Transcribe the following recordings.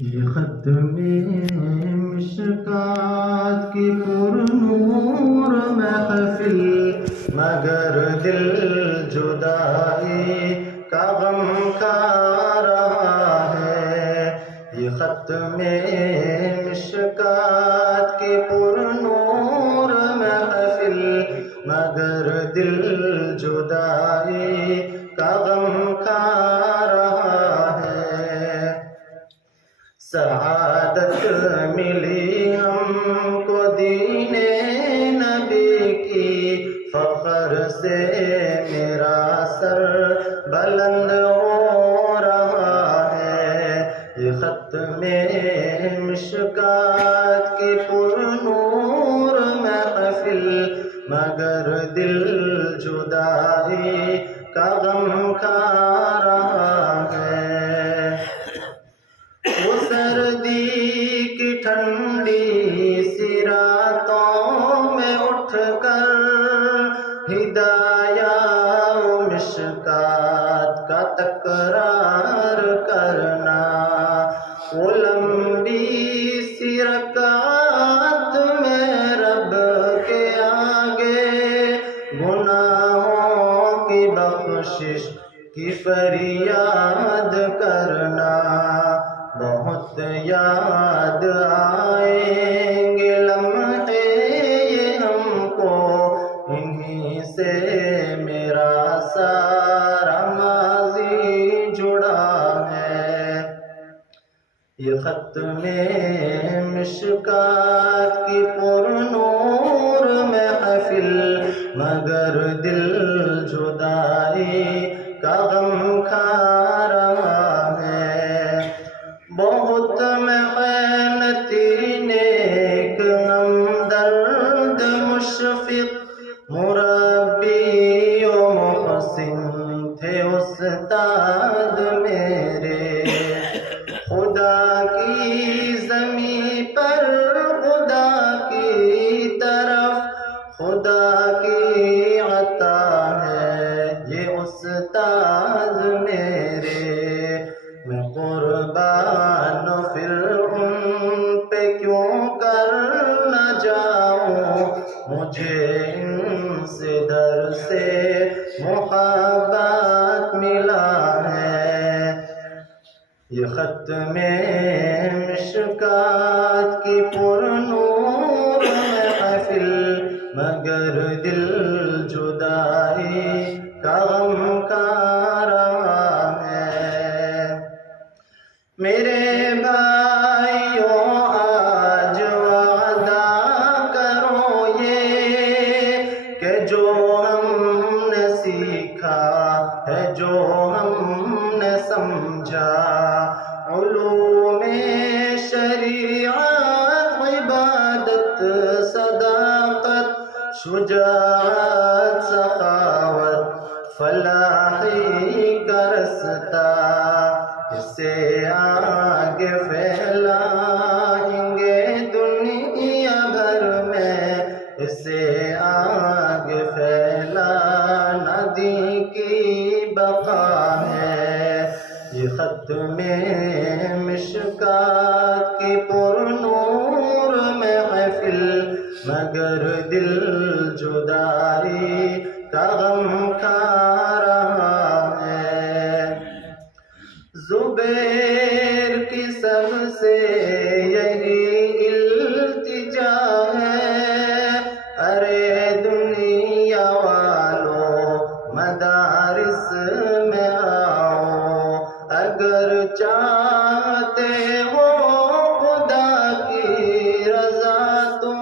یہ ختم مشکات کی پرنور محفل، مگر دل جدائی کا غم کھا رہا ہے۔ یہ ختم مشکات کی پرنور محفل، مگر دل جدائی کا غم کھا رہا ہے۔ سعادت ملی ہم کو دین نبی کی، فخر سے میرا سر بلند ہو رہا ہے۔ یہ ختم مشکات کی پرنور محفل، مگر دل جدائی کا غم کھا رہا ہے۔ وہ سردی کی ٹھنڈی سی راتوں میں اٹھ کر ہدایہ و مشکات کا تکرار کرنا، وہ لمبی سی رکعت میں رب کے آگے گناہوں کی بخشش کی فریاد کرنا۔ بہت یاد آئیں گے لمحے یہ ہم کو، انہی سے میرا سارا ماضی جڑا ہے۔ یہ ختم مشکات کی پرنور محفل، مگر دل جدائی کا غم کھا رہا ہے۔ بہت محنتی نیک ہمدرد مشفق مربی و محسن تھے استاد میرے، خدا کی زمین پر خدا کی طرف خدا کی عطا ہے یہ استاد میرے۔ میں قربان پھر ان پہ کیوں کر نہ جاؤں، مجھے ان سے در سے محبت ملا ہے۔ یہ ختم مشکات کی پرنور محفل، مگر دل جدائی کا غم کھا رہا ہے۔ میرے بھائیوں آج وعدہ کرو یہ کہ جو ہم نے سیکھا ہے، جو ہم نے سمجھا، علوم شریعت عبادت صداقت شجاعت سخاوت فلاحی کا رستہ، اسے آگے پھیلائیں گے دنیا بھر میں، اسے آگے پھیلانا دین کی بقا ہے۔ یہ ختم مشکات کی پرنور محفل، مگر دل جدائی کا غم کھا رہا ہے۔ زبیر کی سب سے یہی التجا ہے، ارے دنیا والوں مدارس میں آؤ، اگر چاہتے ہو خدا کی رضا تم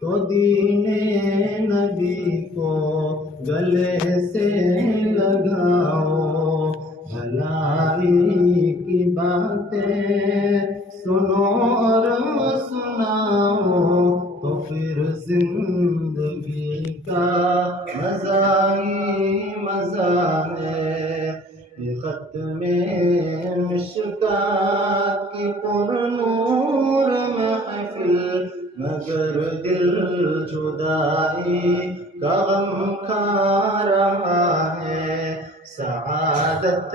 تو دین نبی کو گلے سے لگاؤ، بھلائی کی باتیں سنو اور سناؤ، تو پھر زندگی کا مزہ ہی مزہ ہے۔ یہ ختم مشکات کی پرنور محفل، مگر دل جدائی کا غم کھا رہا ہے۔ سعادت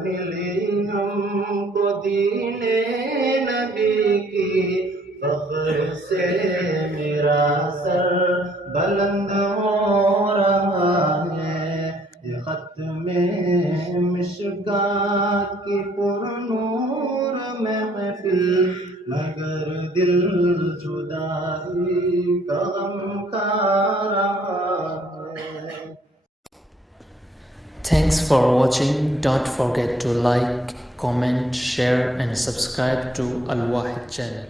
ملی ہم کو دی مدینے نبی کی فخر سے میرا سر بلند ہو رہا ہے، یہ ختم مشکات کی پر نور محفل، مگر دل جدائی کا غم کھا رہا ہے۔ Thanks for watching. Don't forget to like, comment, share and subscribe to Al Wahid channel.